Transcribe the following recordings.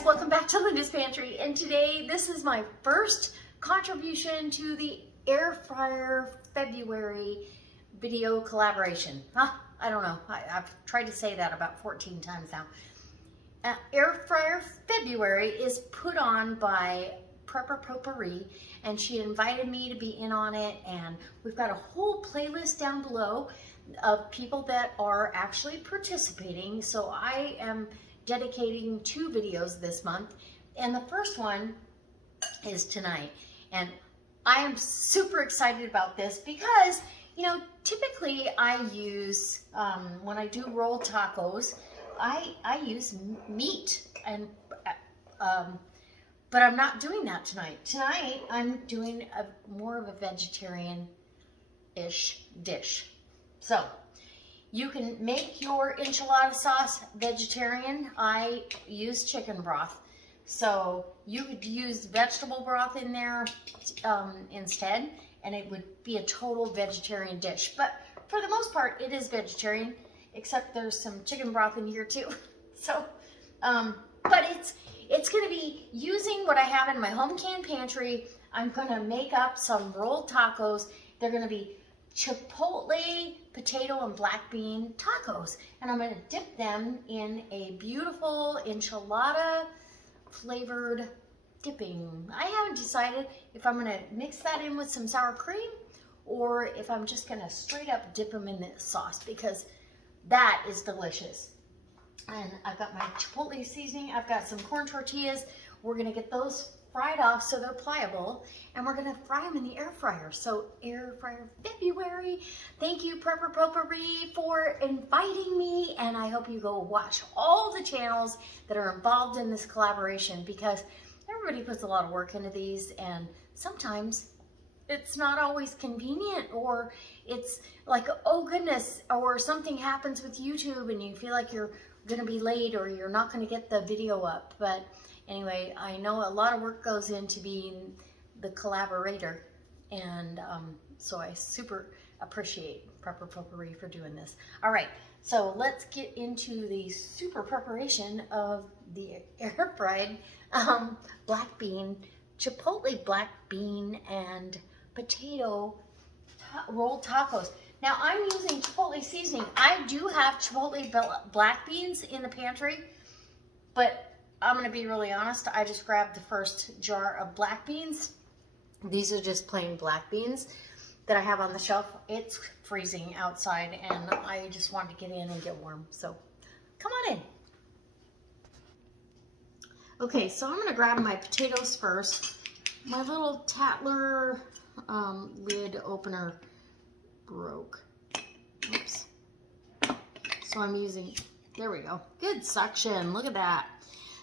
guys, welcome back to Linda's Pantry, and today this is my first contribution to the air fryer February video collaboration. I don't know, I've tried to say that about 14 times now. Air fryer February is put on by Prepper Potpourri, and she invited me to be in on it, and we've got a whole playlist down below of people that are actually participating. So I am dedicating 2 videos this month, and the first one is tonight, and I am super excited about this because, you know, typically I use when I do rolled tacos, I use meat, and but I'm not doing that tonight. Tonight I'm doing more of a vegetarian-ish dish. So you can make your enchilada sauce vegetarian. I use chicken broth. So you could use vegetable broth in there instead, and it would be a total vegetarian dish. But for the most part, it is vegetarian, except there's some chicken broth in here too. So, but it's gonna be using what I have in my home canned pantry. I'm gonna make up some rolled tacos. They're gonna be Chipotle potato and black bean tacos, and I'm going to dip them in a beautiful enchilada flavored dipping. I haven't decided if I'm going to mix that in with some sour cream or if I'm just going to straight up dip them in the sauce, because that is delicious. And I've got my Chipotle seasoning. I've got some corn tortillas. We're going to get those fried off so they're pliable, and we're gonna fry them in the air fryer. So air fryer February. Thank you, Prepper Potpourri, for inviting me, and I hope you go watch all the channels that are involved in this collaboration, because everybody puts a lot of work into these, and sometimes it's not always convenient, or it's like, oh goodness, or something happens with YouTube and you feel like you're gonna be late or you're not gonna get the video up. But anyway, I know a lot of work goes into being the collaborator, and so I super appreciate Prepper Potpourri for doing this. All right, so let's get into the super preparation of the air fried black bean, Chipotle black bean and potato rolled tacos. Now I'm using Chipotle seasoning. I do have Chipotle black beans in the pantry, but I'm gonna be really honest, I just grabbed the first jar of black beans. These are just plain black beans that I have on the shelf. It's freezing outside, and I just wanted to get in and get warm. So come on in. Okay, so I'm gonna grab my potatoes first. My little Tatler lid opener broke. Oops. So I'm using, there we go. Good suction, look at that.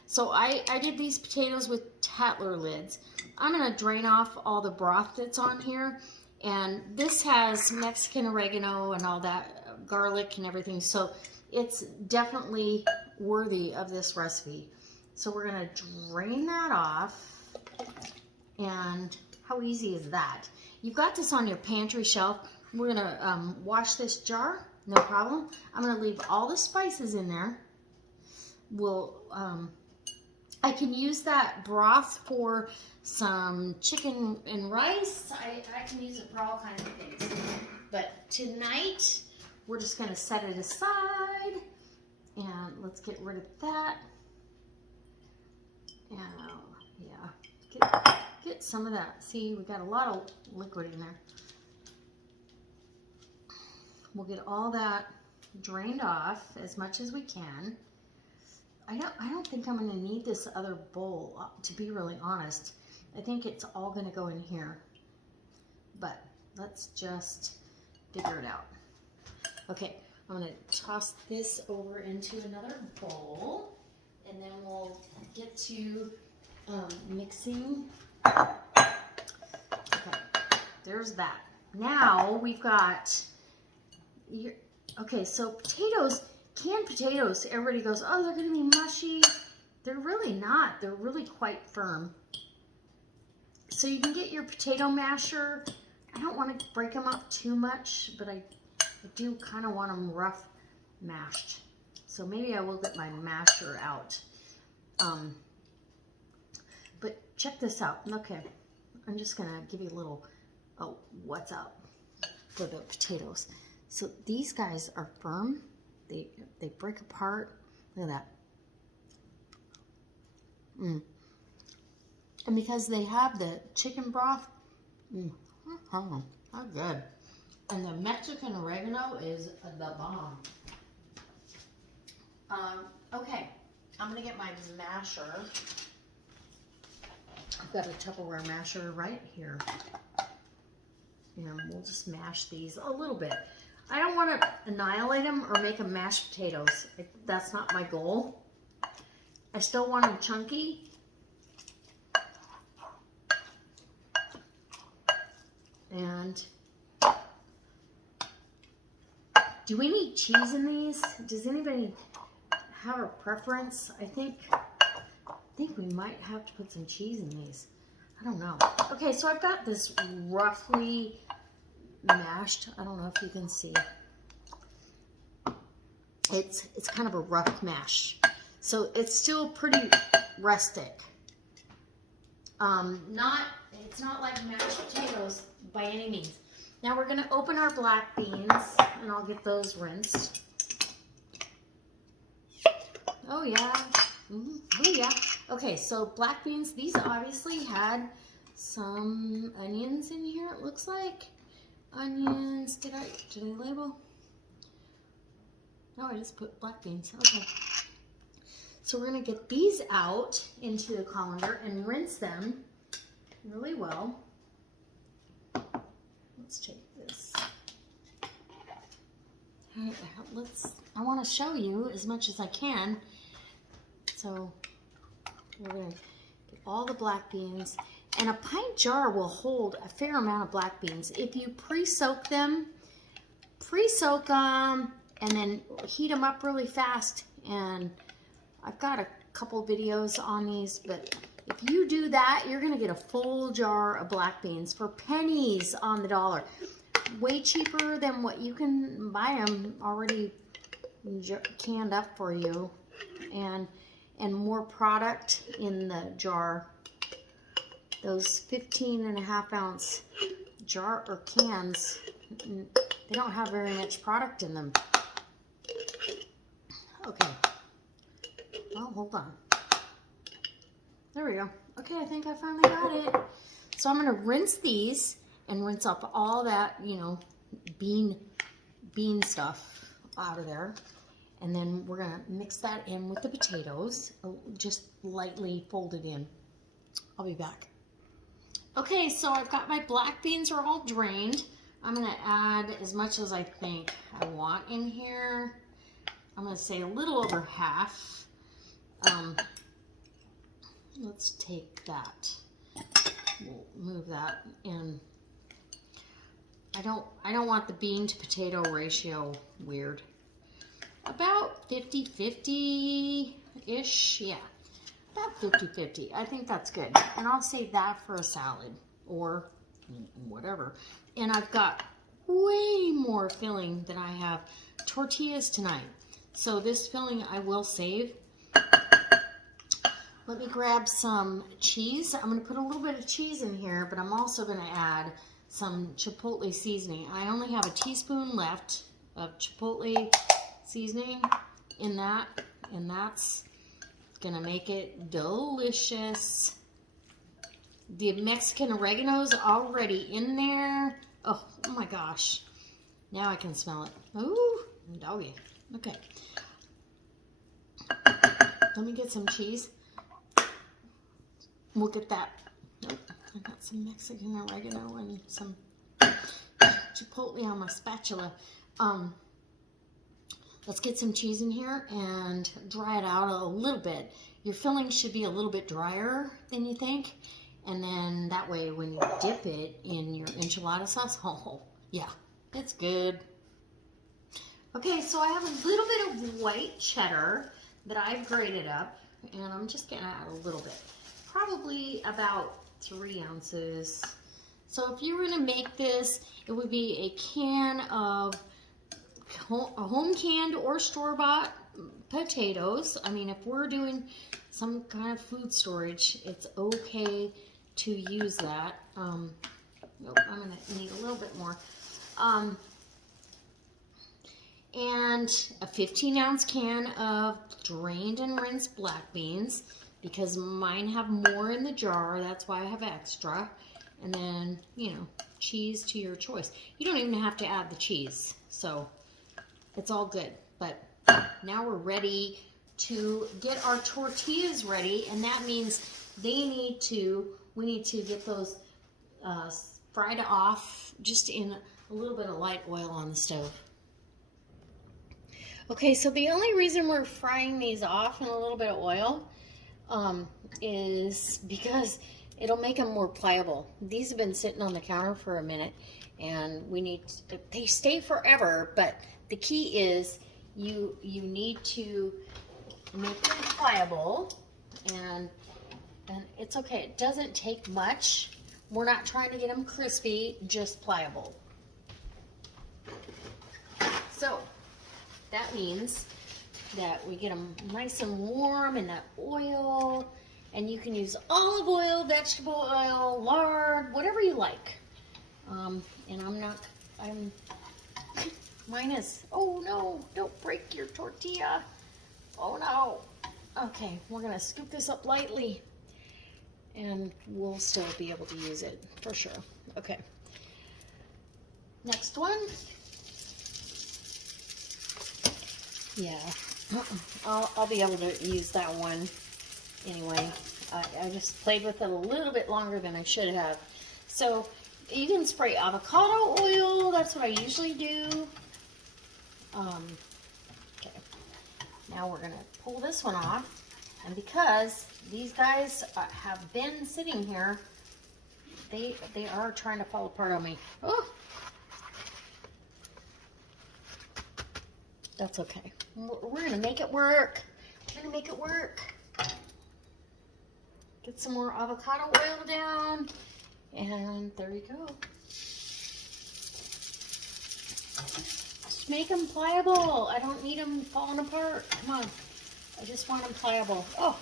So I did these potatoes with Tatler lids. I'm gonna drain off all the broth that's on here, and this has Mexican oregano and all that, garlic and everything, so it's definitely worthy of this recipe. So we're gonna drain that off, and how easy is that? You've got this on your pantry shelf. We're gonna wash this jar, no problem. I'm gonna leave all the spices in there. I can use that broth for some chicken and rice. I can use it for all kinds of things. But tonight, we're just gonna set it aside, and let's get rid of that. And yeah, get some of that. See, we got a lot of liquid in there. We'll get all that drained off as much as we can. I don't think I'm going to need this other bowl, to be really honest. I think it's all going to go in here. But let's just figure it out. Okay, I'm going to toss this over into another bowl, and then we'll get to mixing. Okay, there's that. Now we've got, okay, so potatoes. Canned potatoes, everybody goes, oh, they're going to be mushy. They're really not. They're really quite firm. So you can get your potato masher. I don't want to break them up too much, but I do kind of want them rough mashed. So maybe I will get my masher out. check this out. Okay, I'm just gonna give you a little, oh, what's up for the potatoes. So these guys are firm. They break apart. Look at that. And because they have the chicken broth, how good. And the Mexican oregano is the bomb. Okay, I'm gonna get my masher. I've got a Tupperware masher right here. And we'll just mash these a little bit. I don't want to annihilate them or make them mashed potatoes. That's not my goal. I still want them chunky. And do we need cheese in these? Does anybody have a preference? I think we might have to put some cheese in these. I don't know. Okay, so I've got this roughly mashed. I don't know if you can see. It's kind of a rough mash. So it's still pretty rustic. It's not like mashed potatoes by any means. Now we're gonna open our black beans and I'll get those rinsed. Oh yeah. Oh yeah. Okay, so black beans, these obviously had some onions in here, it looks like. Onions, did I label? No, I just put black beans. Okay. So we're gonna get these out into the colander and rinse them really well. Let's take this. All right, I wanna show you as much as I can. So we're gonna get all the black beans, and a pint jar will hold a fair amount of black beans. If you pre-soak them, and then heat them up really fast. And I've got a couple videos on these, but if you do that, you're gonna get a full jar of black beans for pennies on the dollar. Way cheaper than what you can buy them already canned up for you, and more product in the jar. Those 15.5 ounce jar or cans, they don't have very much product in them. Okay. Well, hold on. There we go. Okay, I think I finally got it. So I'm gonna rinse these and rinse off all that, bean stuff out of there. And then we're gonna mix that in with the potatoes, just lightly folded in. I'll be back. Okay, so I've got my black beans are all drained. I'm gonna add as much as I think I want in here. I'm gonna say a little over half. Let's take that. We'll move that in. I don't want the bean to potato ratio weird. About 50-50-ish, yeah. About 50-50. I think that's good. And I'll save that for a salad or whatever. And I've got way more filling than I have tortillas tonight. So this filling I will save. Let me grab some cheese. I'm going to put a little bit of cheese in here, but I'm also going to add some Chipotle seasoning. I only have a teaspoon left of Chipotle seasoning in that, and that's going to make it delicious. The Mexican oregano's already in there. Oh my gosh. Now I can smell it. Ooh, doggy. Okay. Let me get some cheese. We'll get that. Nope. I got some Mexican oregano and some Chipotle on my spatula. Let's get some cheese in here and dry it out a little bit. Your filling should be a little bit drier than you think. And then that way when you dip it in your enchilada sauce, oh yeah, it's good. Okay, so I have a little bit of white cheddar that I've grated up, and I'm just gonna add a little bit. Probably about 3 ounces. So if you were gonna make this, it would be a can of home canned or store-bought potatoes. I mean, if we're doing some kind of food storage, it's okay to use that. Nope, I'm gonna need a little bit more. And a 15-ounce can of drained and rinsed black beans, because mine have more in the jar, that's why I have extra. And then, you know, cheese to your choice. You don't even have to add the cheese, so it's all good. But now we're ready to get our tortillas ready, and that means we need to get those fried off just in a little bit of light oil on the stove. Okay, so the only reason we're frying these off in a little bit of oil is because it'll make them more pliable. These have been sitting on the counter for a minute, and they stay forever, but the key is you need to make them pliable, and it's okay. It doesn't take much. We're not trying to get them crispy, just pliable. So that means that we get them nice and warm in that oil, and you can use olive oil, vegetable oil, lard, whatever you like. And mine is, oh no, don't break your tortilla. Oh no. Okay, we're gonna scoop this up lightly, and we'll still be able to use it for sure. Okay. Next one. Yeah, I'll be able to use that one anyway. I just played with it a little bit longer than I should have. So you can spray avocado oil. That's what I usually do. Okay. Now we're gonna pull this one off, and because these guys have been sitting here, they are trying to fall apart on me. Oh. That's okay. We're gonna make it work. We're gonna make it work. Get some more avocado oil down, and there you go. Just make them pliable. I don't need them falling apart. Come on. I just want them pliable. Oh.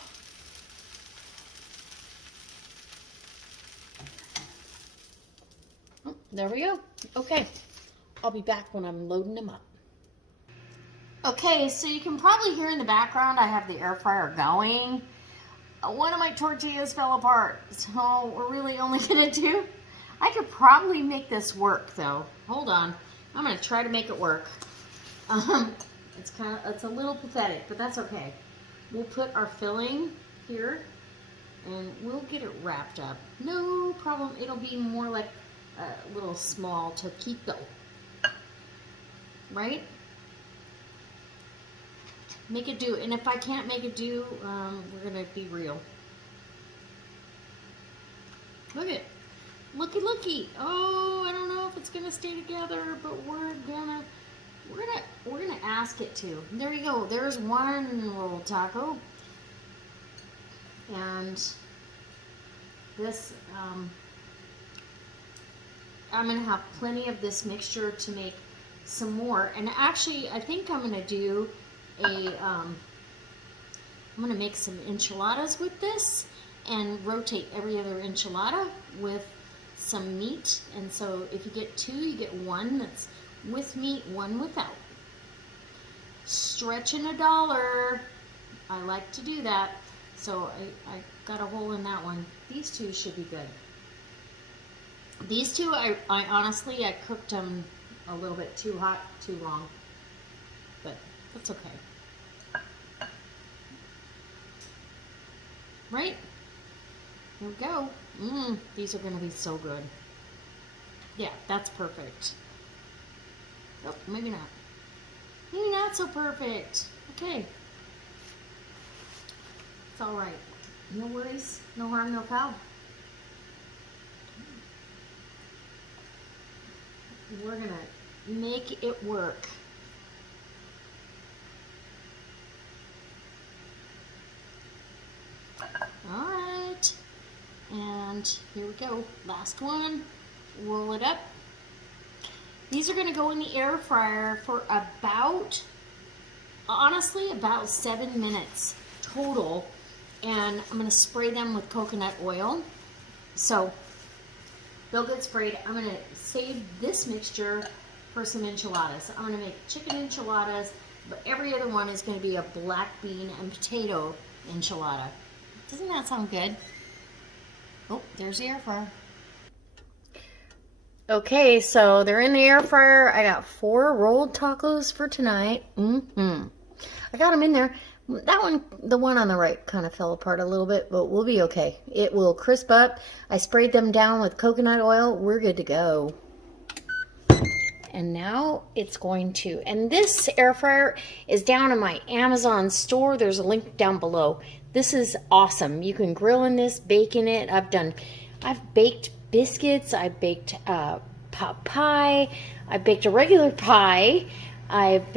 There we go. Okay. I'll be back when I'm loading them up. Okay, so you can probably hear in the background I have the air fryer going. One of my tortillas fell apart, so we're really only gonna do, I could probably make this work though. Hold on, I'm gonna try to make it work. It's a little pathetic, but that's okay. We'll put our filling here, and we'll get it wrapped up. No problem, it'll be more like a little small taquito, right? Make it do, and if I can't make it do, we're gonna be real. Look it, looky. Oh, I don't know if it's gonna stay together, but we're gonna ask it to. There you go. There's one little taco, and this I'm gonna have plenty of this mixture to make some more. And actually, I think I'm gonna do I'm gonna make some enchiladas with this and rotate every other enchilada with some meat. And so if you get two, you get one that's with meat, one without. Stretching $1. I like to do that. So I got a hole in that one. These two should be good. These two, I honestly, I cooked them a little bit too hot, too long. But that's okay. Right? Here we go. These are going to be so good. Yeah, that's perfect. Oh, maybe not. Maybe not so perfect. Okay. It's all right. No worries. No harm, no foul. We're going to make it work. All right, and here we go. Last one. Roll it up. These are going to go in the air fryer for about honestly about 7 minutes total, and I'm going to spray them with coconut oil. So they'll get sprayed. I'm going to save this mixture for some enchiladas. I'm going to make chicken enchiladas, but every other one is going to be a black bean and potato enchilada. Doesn't that sound good? Oh, there's the air fryer. Okay, so they're in the air fryer. I got 4 rolled tacos for tonight. I got them in there. That one, the one on the right, kind of fell apart a little bit, but we'll be okay. It will crisp up. I sprayed them down with coconut oil. We're good to go. And now it's going to, and this air fryer is down in my Amazon store. There's a link down below. This is awesome. You can grill in this, bake in it. I've baked biscuits. I baked pot pie. I baked a regular pie. I've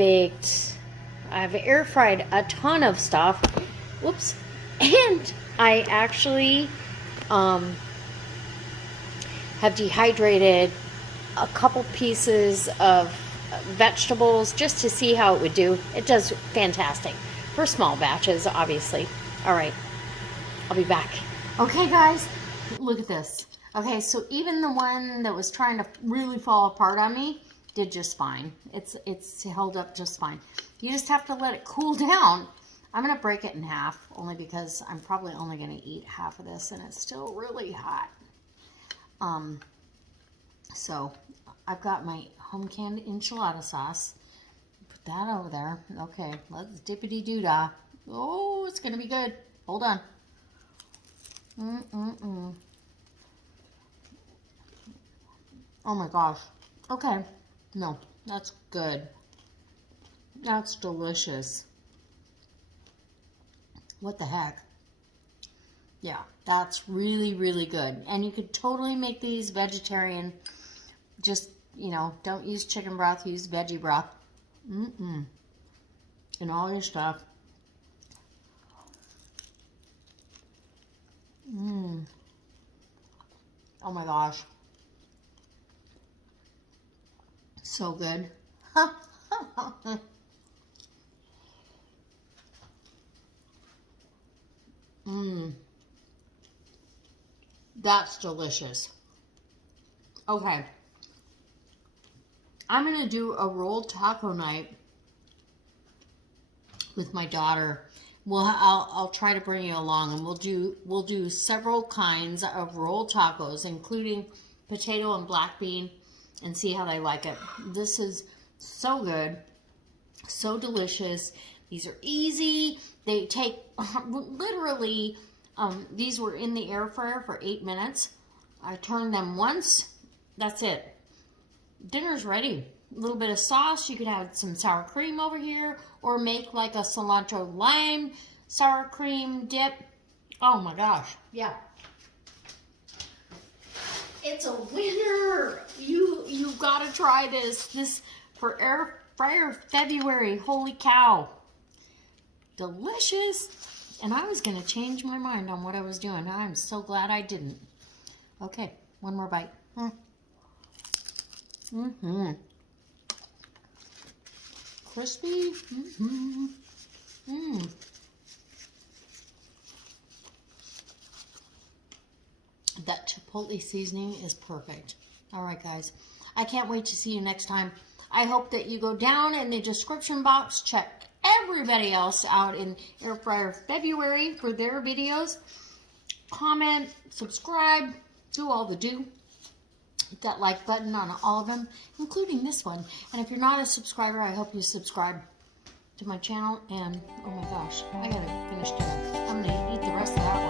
air fried a ton of stuff. Whoops. And I actually have dehydrated a couple pieces of vegetables just to see how it would do. It does fantastic for small batches, obviously. All right, I'll be back. Okay, guys, look at this. Okay, so even the one that was trying to really fall apart on me did just fine. It's held up just fine. You just have to let it cool down. I'm gonna break it in half only because I'm probably only gonna eat half of this, and it's still really hot. So I've got my home canned enchilada sauce. Put that over there. Okay, let's dippity-doo-dah. Oh, it's gonna be good. Hold on. Oh my gosh. Okay. No, that's good. That's delicious. What the heck? Yeah, that's really, really good. And you could totally make these vegetarian. Just, you know, don't use chicken broth, use veggie broth. And all your stuff. Oh my gosh. So good. That's delicious. Okay. I'm going to do a rolled taco night with my daughter. I'll try to bring you along, and we'll do several kinds of rolled tacos, including potato and black bean, and see how they like it. This is so good, so delicious. These are easy. They take literally. These were in the air fryer for 8 minutes. I turned them once. That's it. Dinner's ready. A little bit of sauce. You could have some sour cream over here, or make like a cilantro lime sour cream dip. Oh my gosh. Yeah. It's a winner. You've got to try this. This for air fryer February. Holy cow. Delicious. And I was going to change my mind on what I was doing. I'm so glad I didn't. Okay, one more bite. Crispy. That Chipotle seasoning is perfect. All right, guys. I can't wait to see you next time. I hope that you go down in the description box, check everybody else out in Air Fryer February for their videos. Comment, subscribe, do all the do. Hit that like button on all of them, including this one. And if you're not a subscriber, I hope you subscribe to my channel. And oh my gosh, I gotta finish dinner. I'm gonna eat the rest of that one.